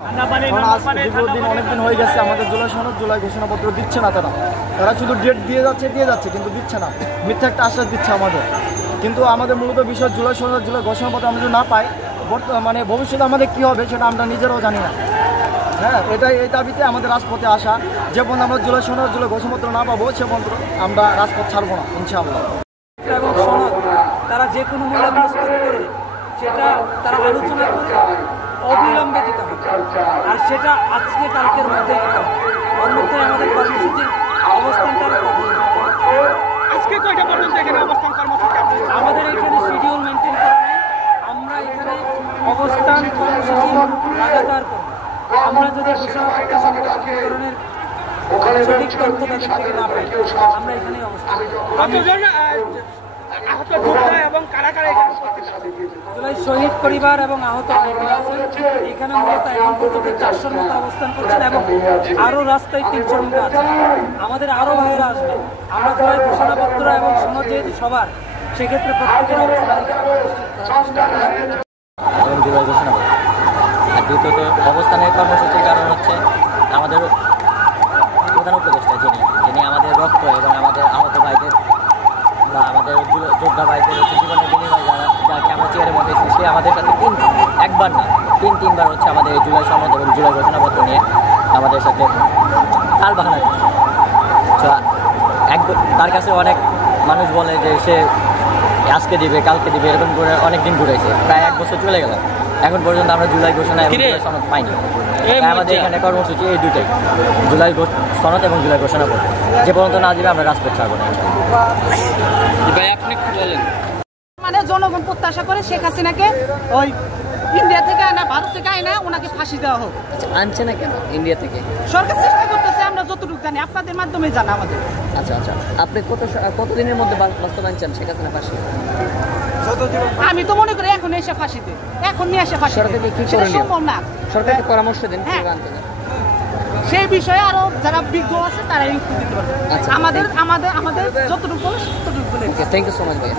দীর্ঘদিন অনেকদিন হয়ে গেছে আমাদের জুলাই সনদ জুলাই ঘোষণাপত্র দিচ্ছে না। তারা শুধু ডেট দিয়ে যাচ্ছে কিন্তু দিচ্ছে না, মিথ্যা একটা আশ্বাস দিচ্ছে আমাদের। কিন্তু আমাদের মূলত বিষয় জুলাই সনদ জুলাই ঘোষণাপত্র আমরা যদি না পাই মানে ভবিষ্যতে আমাদের কী হবে সেটা আমরা নিজেরাও জানি না। হ্যাঁ, এই দাবিতে আমাদের রাজপথে আসা। যে পর্যন্ত আমরা জুলাই সনদ জুলাই ঘোষণাপত্র না পাবো সে পর্যন্ত আমরা রাজপথ ছাড়বো না ইনশাআল্লাহ। এবং সনদ তারা যে কোনো মূল্যে প্রস্তুত করে সেটা তারা আলোচনা করে অবিলম্বে দিতে হবে, আর সেটা আজকে কালকের মধ্যে অন্যথায় আমাদের কর্মসূচির অবস্থানটা আজকে কয়টা পর্যন্ত এখানে অবস্থান কর্মসূচি আমাদের এখানে শিডিউল মেনটেন করা নেই। আমরা এখানে অবস্থান কর্মসূচি লাগাতার করব। আমরা যদি ধরনের সঠিক তথ্য থেকে না পাই আমরা এখানেই অবস্থান এবং কারা কারা এখানে জুলাই শহীদ পরিবার এবং আহত এখানে মূলত এখন পর্যন্ত 400-র মতো অবস্থান করছেন এবং আরও রাস্তায় 300-র মতো আছে। আমাদের আরও ভাইয়েরা আসবে। আমরা জুলাই ঘোষণাপত্র এবং সনদ যেহেতু সবার, সেক্ষেত্রে প্রত্যেকের অবস্থান জুলাই ঘোষণাপত্র। আর দ্বিতীয়ত অবস্থানের কর্মসূচির কারণ হচ্ছে আমাদের প্রধান উপদেষ্টা যিনি আমাদের রক্ত এবং আমাদের আহত ভাইদের বা আমাদের যোদ্ধা ভাইদের হচ্ছে জীবনের বিনিময় যাকে আমরা চেয়ারের মধ্যে সে আমাদের সাথে একবার না তিনবার হচ্ছে আমাদের এই জুলাই সনদ এবং জুলাই ঘোষণাপত্র নিয়ে আমাদের সাথে তাল বাহানা করছে। তার কাছে অনেক মানুষ বলে যে সে আজকে দিবে কালকে দিবে, এরকম করে অনেক দিন ঘুরেছে, প্রায় 1 বছর চলে গেল। এখন পর্যন্ত আমরা জুলাই ঘোষণা এবং জুলাই সনদ পাইনি। আমাদের এখানে কর্মসূচি এই দুটাই, জুলাই সনদ এবং জুলাই ঘোষণাপত্র। যে পর্যন্ত না দিবে আমরা রাজপথ ছাড়বো না। আপনি কি বলেন? মানে জনগণ প্রত্যাশা করে শেখ হাসিনাকে ওই ইন্ডিয়া থেকে আনা, ভারত থেকে আনা ওনাকে ফাঁসি দেওয়া হোক। আনছে না কেন ইন্ডিয়া থেকে? সরকার চেষ্টা করতেছে, আমরা যতটুকু জানি আপনাদের মাধ্যমে জানা আমাদের। আচ্ছা, আপনি কতদিনের মধ্যে বাস্তবায়ন চান শেখ হাসিনা ফাঁসি? আমি তো মনে করি এখন এসে ফাঁসিতে, এখন নিয়ে এসে ফাঁসি সম্ভব না। সরকারকে পরামর্শ দেন সেই বিষয়ে আরো যারা বিজ্ঞ আছে তারা দিতে পারবে। আমাদের যতটুকু বলে ততটুকু বলে। থ্যাংক ইউ সো মাচ ভাইয়া।